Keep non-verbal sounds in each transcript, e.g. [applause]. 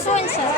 说一下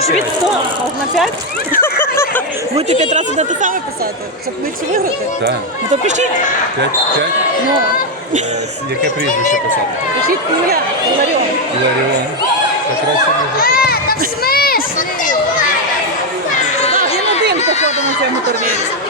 Тож від п'ять. 100, на 5? [laughs] Будете п'ять разів на те саме писати, щоб швидше виграти. Так. Ну то пишіть. П'ять? П'ять? Ну, Е, с- Яке прізвище писати? пишіть ім'я, Іларіон. Іларіон. Та краще може. Та в смислі? Так, він один, походу, на цьому турнірі.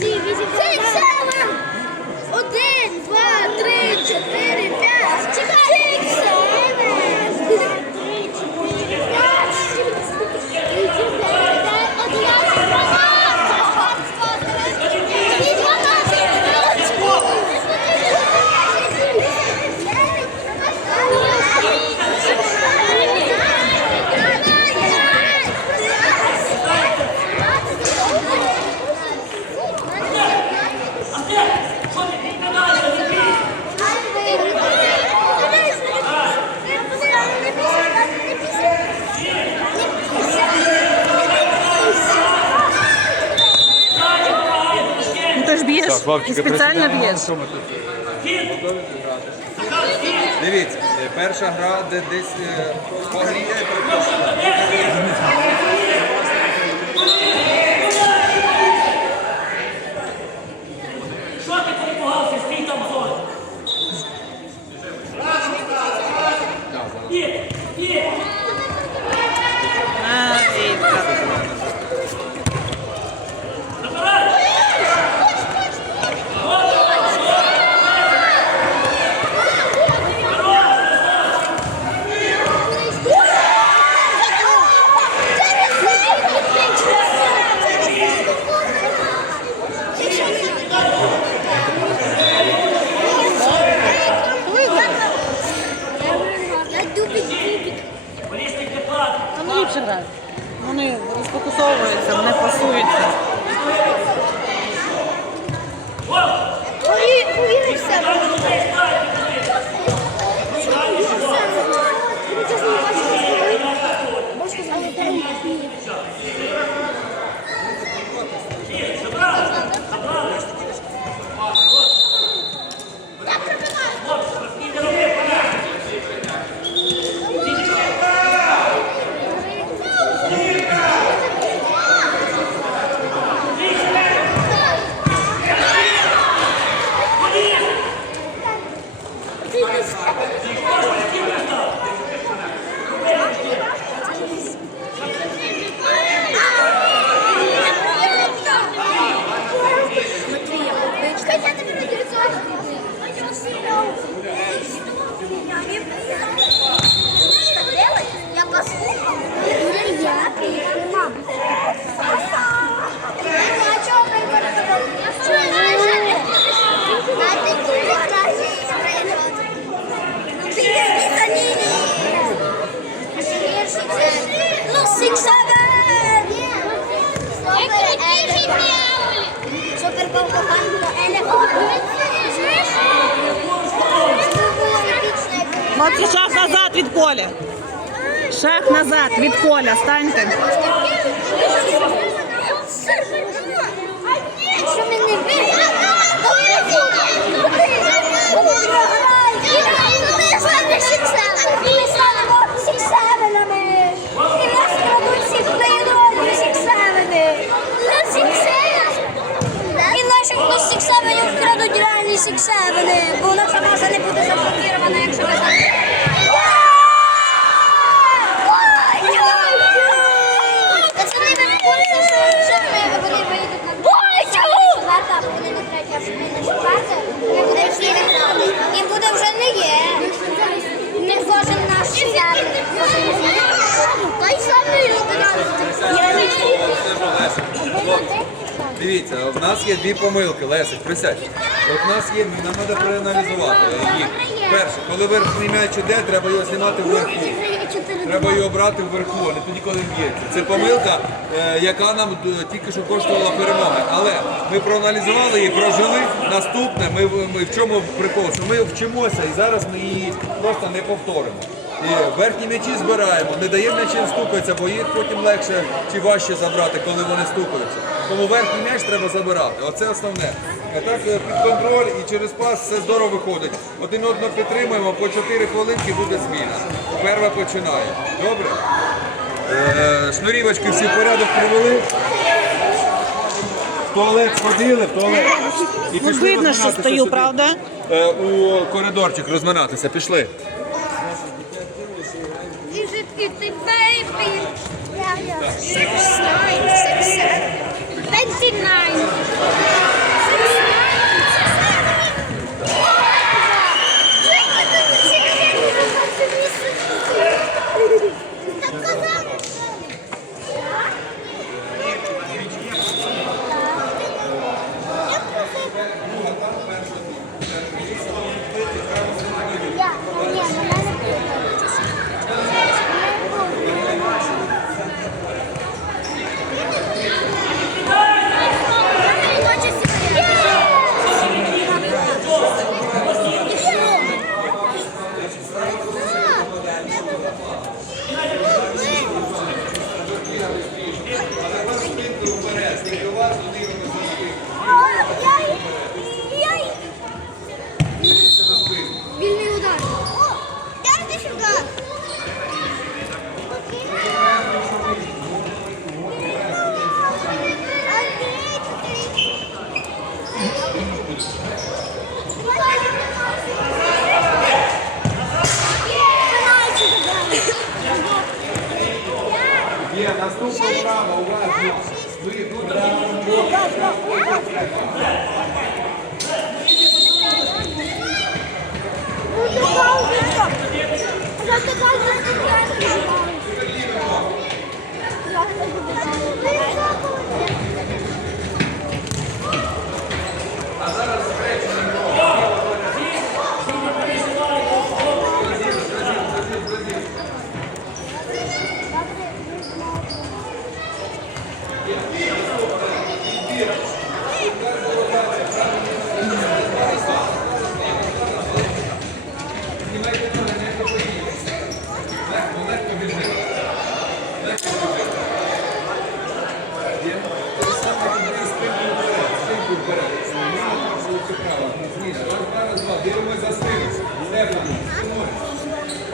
всі вісім. Так, спеціально б'єш. Дивіться, перша гра, де десь е, погріє. です。か назад від поля, станьте. Що ми не виграли? І наші плюс сіксевені вкрадуть реальні сіксевени, бо наша база не буде заблокірована, якщо ми там. Пацани, ви не курсі, що якщо ми вони вийдуть на четверта, або вони на третя, а ми на четверте, ми будемо всі грати. І буде вже не є. Не кожен наш сім'ян. Та й самі Дивіться, в нас є дві помилки, Лесик, присядь. От нас є, нам треба проаналізувати їх. Перше, коли верхній м'яч іде, треба його знімати вверху. Треба його брати вверху, а не тоді, коли б'ється. Це помилка, е, яка нам е, тільки що коштувала перемоги. Але ми проаналізували і прожили. Наступне, ми, в- ми в чому прикол, ми вчимося і зараз ми її просто не повторимо. І верхні м'ячі збираємо, не даємо м'ячам стукатися, бо їх потім легше чи важче забрати, коли вони стукаються. Тому верхній м'яч треба забирати. Оце основне. А так е, під контроль і через пас все здорово виходить. Один одного підтримуємо, по 4 хвилинки буде зміна. Перва починає. Добре? Е, шнурівочки всі в порядок привели. В туалет сходили, в туалет. І Ну, пішли видно, що розминатися стою, сюди. правда? Е, у коридорчик розминатися. Пішли. baby, baby. Yeah, yeah. Six, nine, six, seven. 29. よかったよかった。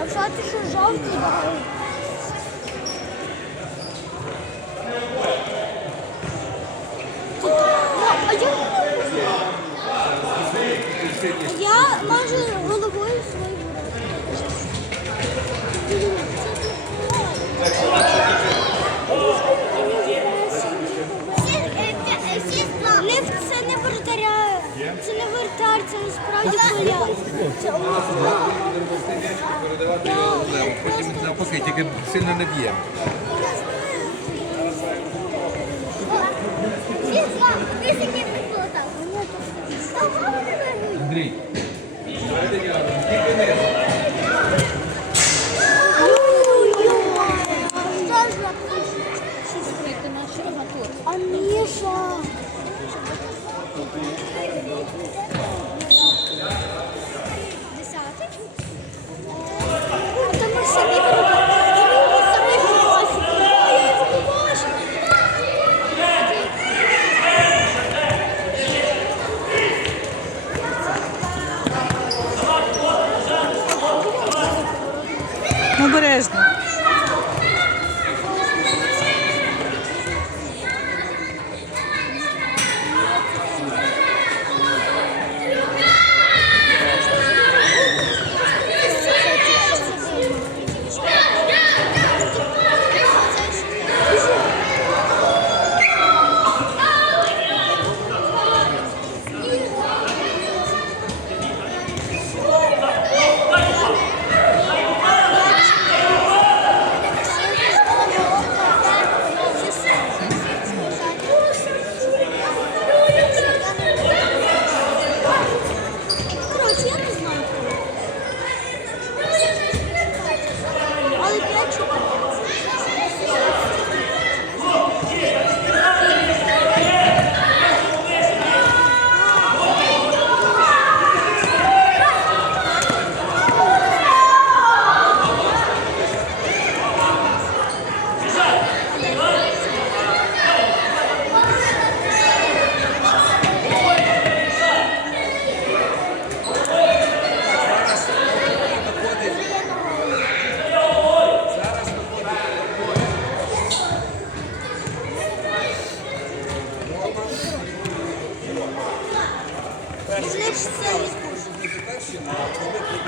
А що ти що жовтий? Я майже головою свою. Лифт це не вратаря, це не вратар, це насправді поля. Це передавати його Леву. Потім навпаки, тільки сильно не б'ємо. Андрій. Перші на великій